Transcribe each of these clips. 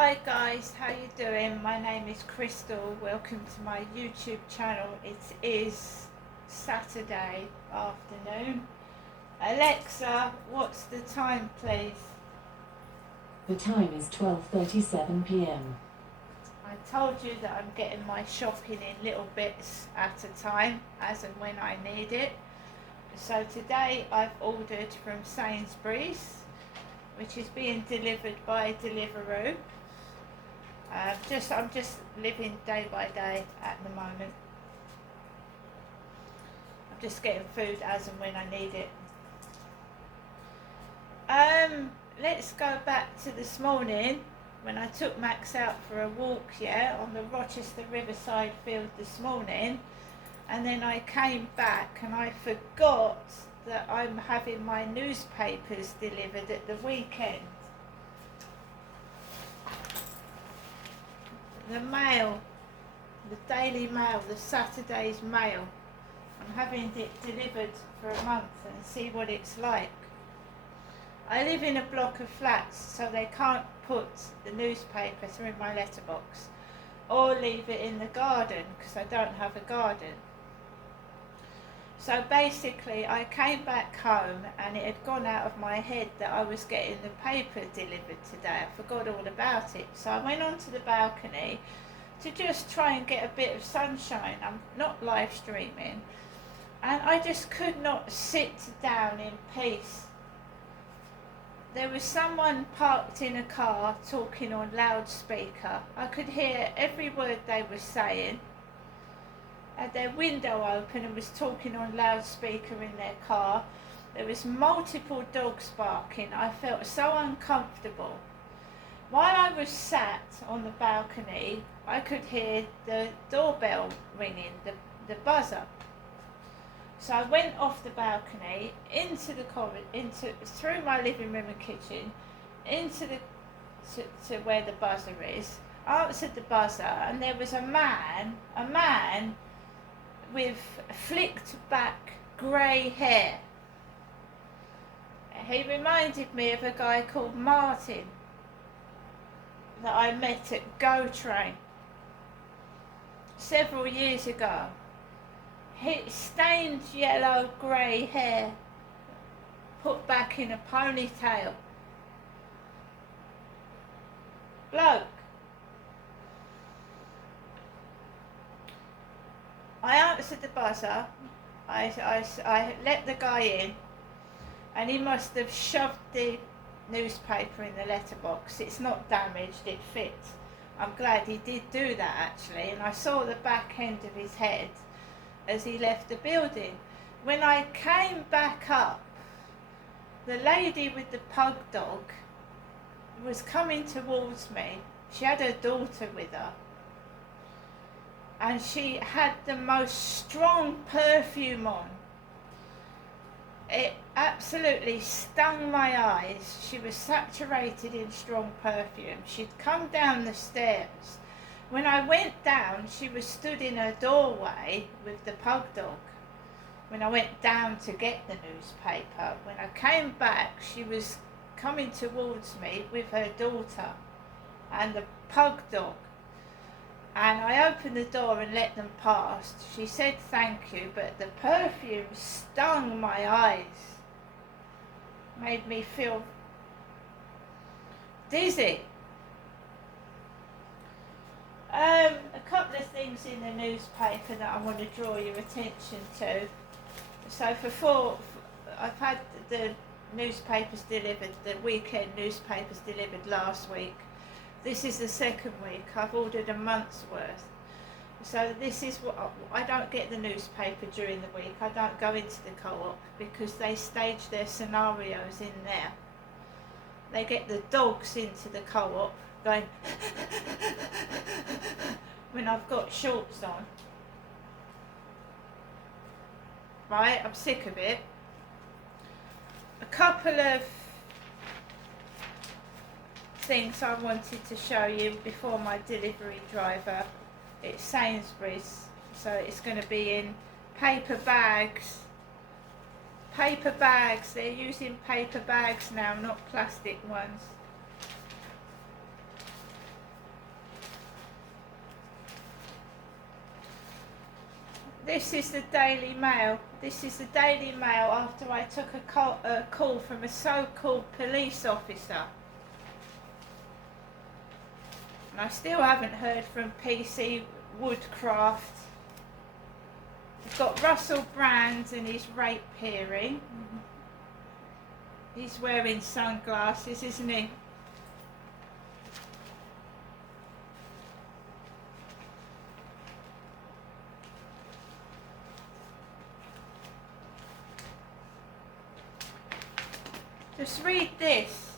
Hi guys, how you doing? My name is Crystal. Welcome to my YouTube channel. It is Saturday afternoon. Alexa, what's the time please? The time is 12:37 p.m. I told you that I'm getting my shopping in little bits at a time, as and when I need it. So today I've ordered from Sainsburys, which is being delivered by Deliveroo. I'm just living day by day at the moment. I'm just getting food as and when I need it. Let's go back to this morning when I took Max out for a walk, on the Rochester Riverside field this morning, and then I came back and I forgot that I'm having my newspapers delivered at the weekend. The mail, the Daily Mail, the Saturday's mail. I'm having it delivered for a month and see what it's like. I live in a block of flats, so they can't put the newspaper through my letterbox or leave it in the garden because I don't have a garden. So basically I came back home and it had gone out of my head that I was getting the paper delivered today. I forgot all about it. So I went onto the balcony to just try and get a bit of sunshine. I'm not live streaming. And I just could not sit down in peace. There was someone parked in a car talking on loudspeaker. I could hear every word they were saying. Had their window open and was talking on loudspeaker in their car. There was multiple dogs barking. I felt so uncomfortable. While I was sat on the balcony, I could hear the doorbell ringing, the buzzer. So I went off the balcony into the corridor, through my living room and kitchen, to where the buzzer is. I answered the buzzer, and there was a man with flicked back grey hair. He reminded me of a guy called Martin that I met at Go Train several years ago. He stained yellow grey hair, put back in a ponytail. Bloke. I answered the buzzer. I let the guy in, and he must have shoved the newspaper in the letterbox. It's not damaged, it fits. I'm glad he did do that actually, and I saw the back end of his head as he left the building. When I came back up, the lady with the pug dog was coming towards me. She had her daughter with her, and she had the most strong perfume on. It absolutely stung my eyes. She was saturated in strong perfume. She'd come down the stairs. When I went down, she was stood in her doorway with the pug dog. When I went down to get the newspaper, when I came back, she was coming towards me with her daughter and the pug dog. And I opened the door and let them pass. She said thank you, but the perfume stung my eyes. Made me feel dizzy. A couple of things in the newspaper that I want to draw your attention to. So I've had the newspapers delivered, the weekend newspapers delivered last week. This is the second week. I've ordered a month's worth. So this is what I don't get the newspaper during the week. I don't go into the co-op because they stage their scenarios in there. They get the dogs into the co-op going when I've got shorts on. Right, I'm sick of it. A couple of things I wanted to show you before my delivery driver. It's Sainsburys, so it's going to be in paper bags. Paper bags, they're using paper bags now, not plastic ones. This is the Daily Mail. This is the Daily Mail after I took a call from a so-called police officer. And I still haven't heard from PC Woodcraft. We've got Russell Brand and his rape hearing. He's wearing sunglasses, isn't he? Just read this.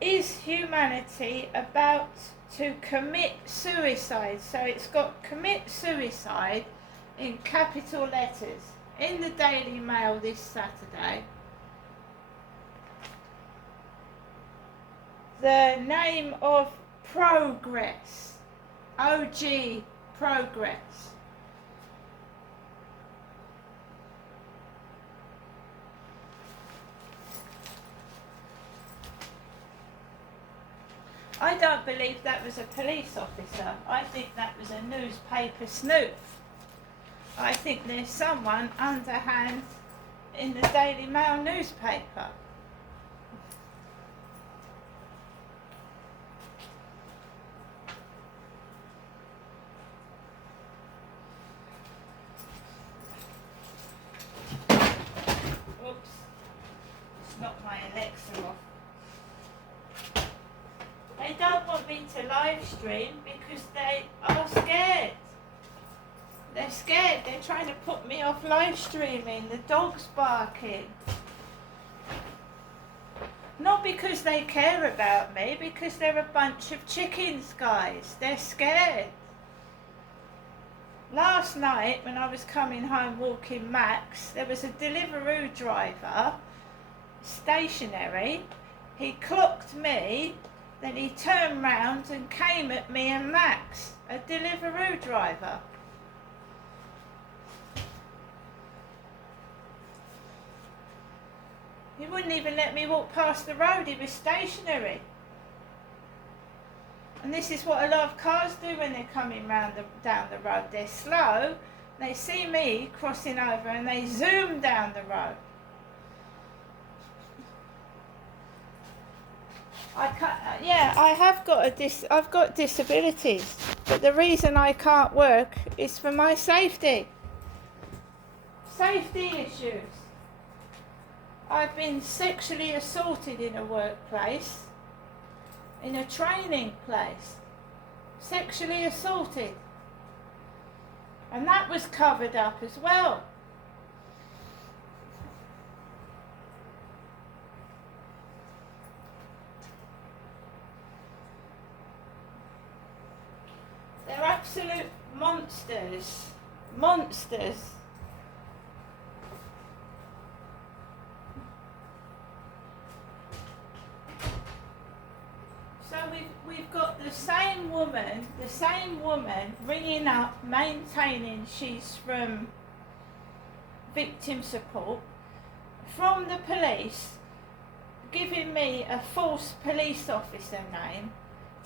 Is humanity about to commit suicide? So it's got commit suicide in capital letters in the Daily Mail this Saturday. The name of Progress. OG Progress. I don't believe that was a police officer. I think that was a newspaper snoop. I think there's someone underhand in the Daily Mail newspaper. Oops, it's not my Alexa off. They don't want me to live stream because they are scared. They're scared. They're trying to put me off live streaming. The dog's barking. Not because they care about me, because they're a bunch of chickens, guys. They're scared. Last night, when I was coming home walking Max, there was a deliveroo driver, stationary. He clocked me. Then he turned round and came at me and Max, a Deliveroo driver. He wouldn't even let me walk past the road, he was stationary. And this is what a lot of cars do when they're coming down the road. They're slow, they see me crossing over and they zoom down the road. I've got disabilities, but the reason I can't work is for my safety. Safety issues. I've been sexually assaulted in a workplace, in a training place. Sexually assaulted. And that was covered up as well. They're absolute monsters. Monsters. So we've got the same woman ringing up, maintaining she's from victim support, from the police, giving me a false police officer name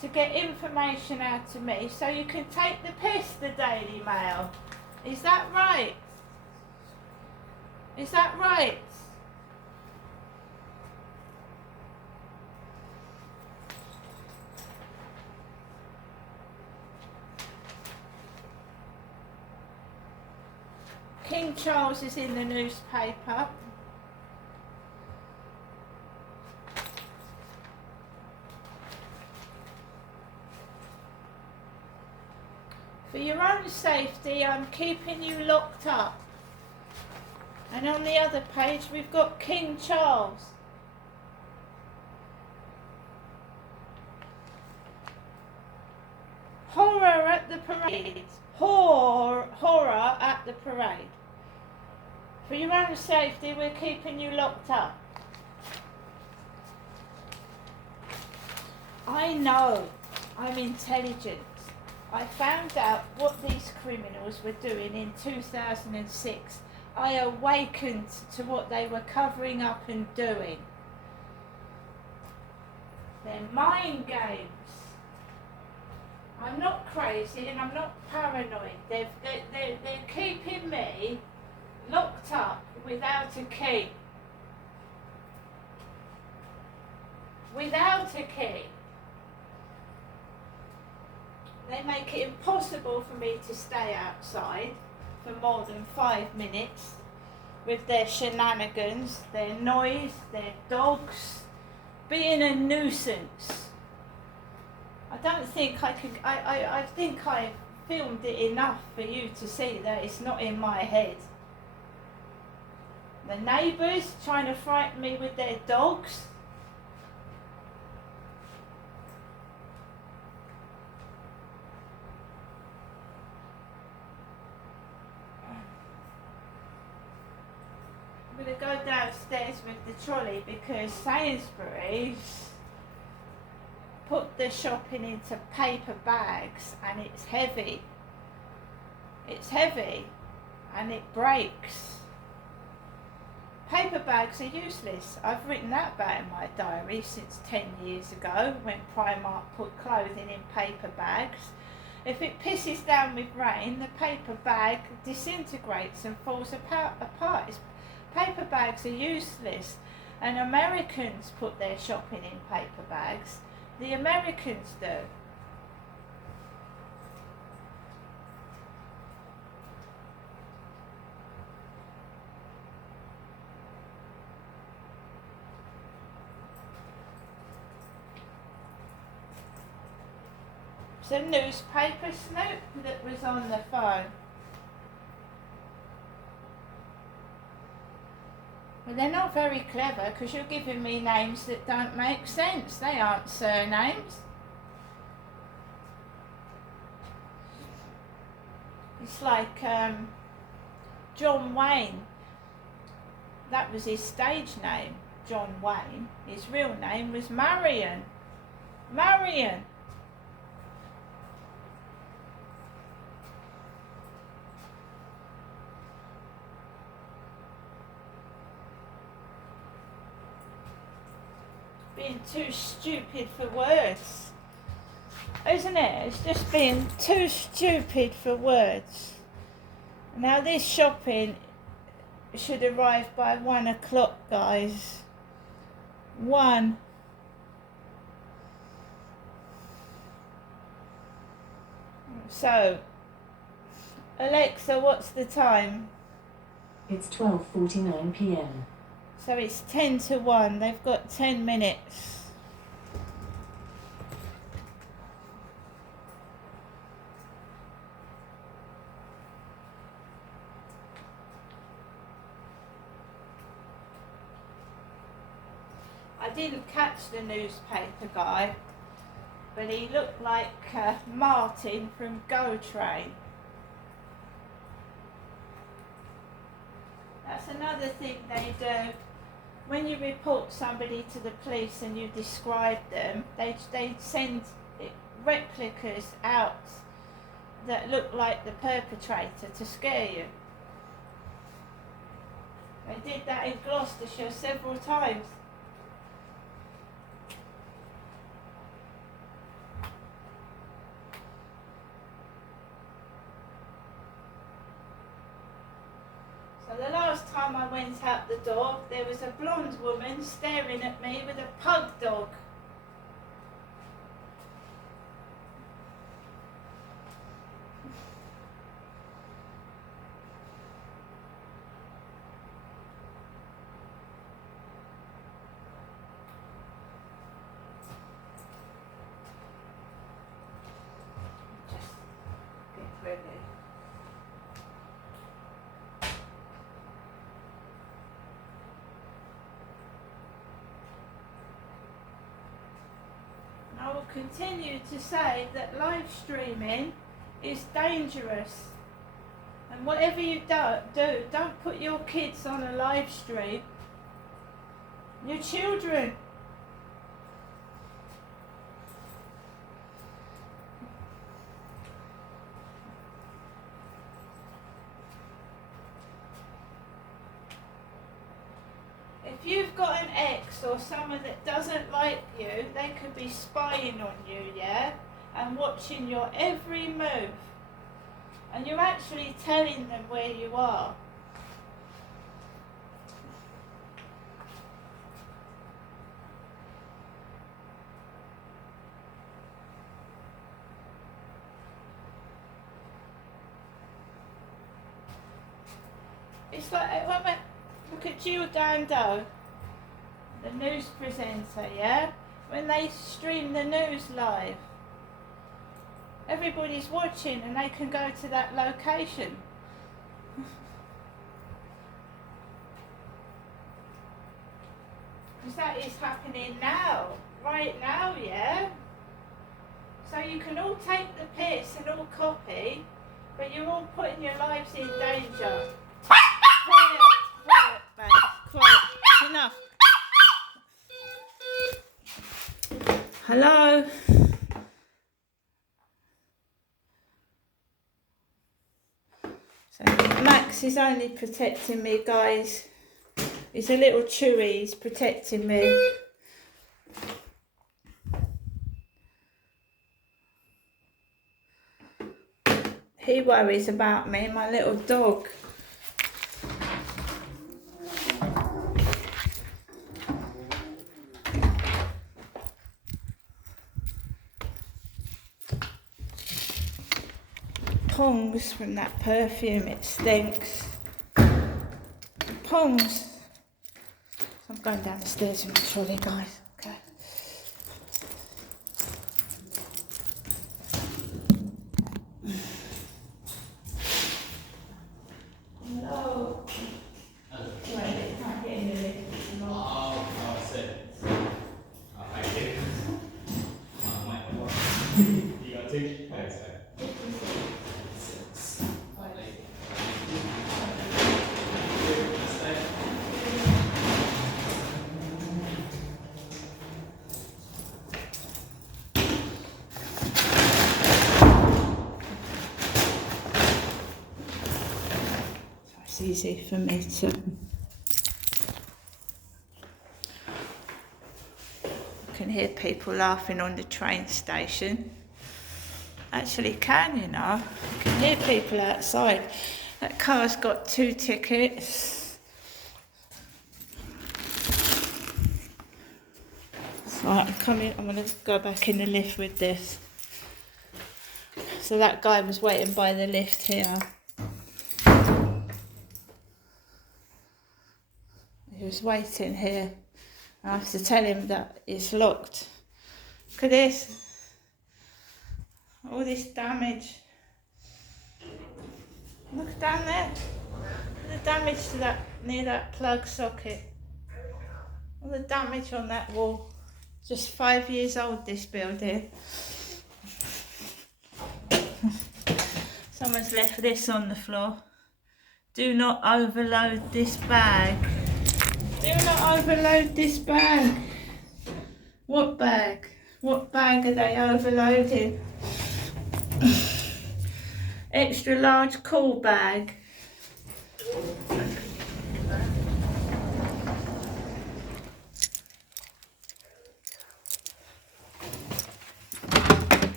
to get information out to me, so you can take the piss, the Daily Mail. Is that right? Is that right? King Charles is in the newspaper. For your own safety, I'm keeping you locked up. And on the other page, we've got King Charles. Horror at the parade. Horror at the parade. For your own safety, we're keeping you locked up. I know. I'm intelligent. I found out what these criminals were doing in 2006. I awakened to what they were covering up and doing. They're mind games. I'm not crazy and I'm not paranoid. They're keeping me locked up without a key. Without a key. They make it impossible for me to stay outside for more than 5 minutes with their shenanigans, their noise, their dogs, being a nuisance. I don't think I can, I think I filmed it enough for you to see that it's not in my head. The neighbours trying to frighten me with their dogs. I'm going to go downstairs with the trolley because Sainsburys put the shopping into paper bags and it's heavy. It's heavy and it breaks. Paper bags are useless. I've written that about in my diary since 10 years ago when Primark put clothing in paper bags. If it pisses down with rain, the paper bag disintegrates and falls apart. Paper bags are useless, and Americans put their shopping in paper bags. The Americans do. It's a newspaper snoop that was on the phone. Well, they're not very clever because you're giving me names that don't make sense. They aren't surnames. It's like John Wayne. That was his stage name, John Wayne. His real name was Marion. Marion. Being too stupid for words, isn't it? It's just being too stupid for words. Now this shopping should arrive by 1 o'clock, guys. 1. So, Alexa, what's the time? It's 12:49 p.m. So it's 10 to 1. They've got 10 minutes. I didn't catch the newspaper guy, but he looked like Martin from Go Train. That's another thing they do. When you report somebody to the police and you describe them, they send replicas out that look like the perpetrator to scare you. They did that in Gloucestershire several times. So the last time I went out the door, there was a blonde woman staring at me with a pug dog. Just get ready. I will continue to say that live streaming is dangerous, and whatever you do, don't put your kids on a live stream. Your children. If you've got an ex or someone that doesn't like you, they could be spying on you, yeah? and watching your every move. And you're actually telling them where you are. It's like, look at Jill Dando, the news presenter, yeah? When they stream the news live, everybody's watching and they can go to that location. Because that is happening now, right now, yeah? So you can all take the piss and all copy, but you're all putting your lives in danger. Quiet, quiet, babe, quiet, enough. Hello? So Max is only protecting me, guys. He's a little chewy, he's protecting me. He worries about me, my little dog. Pongs from that perfume, it stinks. Pongs. I'm going down the stairs with my trolley, guys. Okay. Hello. Wait, I can't get in the lift. Oh, I see. Oh, thank you. You got two bags there? It's easy for me to. I can hear people laughing on the train station. Actually can, you know. I can hear people outside. That car's got 2 tickets. So I'm coming, I'm going to go back in the lift with this. So that guy was waiting by the lift here. He was waiting here. I have to tell him that it's locked. Look at this. All this damage. Look down there. Look at the damage to that, near that plug socket. All the damage on that wall. Just 5 years old, this building. Someone's left this on the floor. Do not overload this bag. Do not overload this bag. What bag? What bag are they overloading? Extra large cool bag.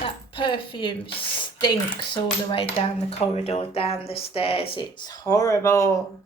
That perfume stinks all the way down the corridor, down the stairs. It's horrible.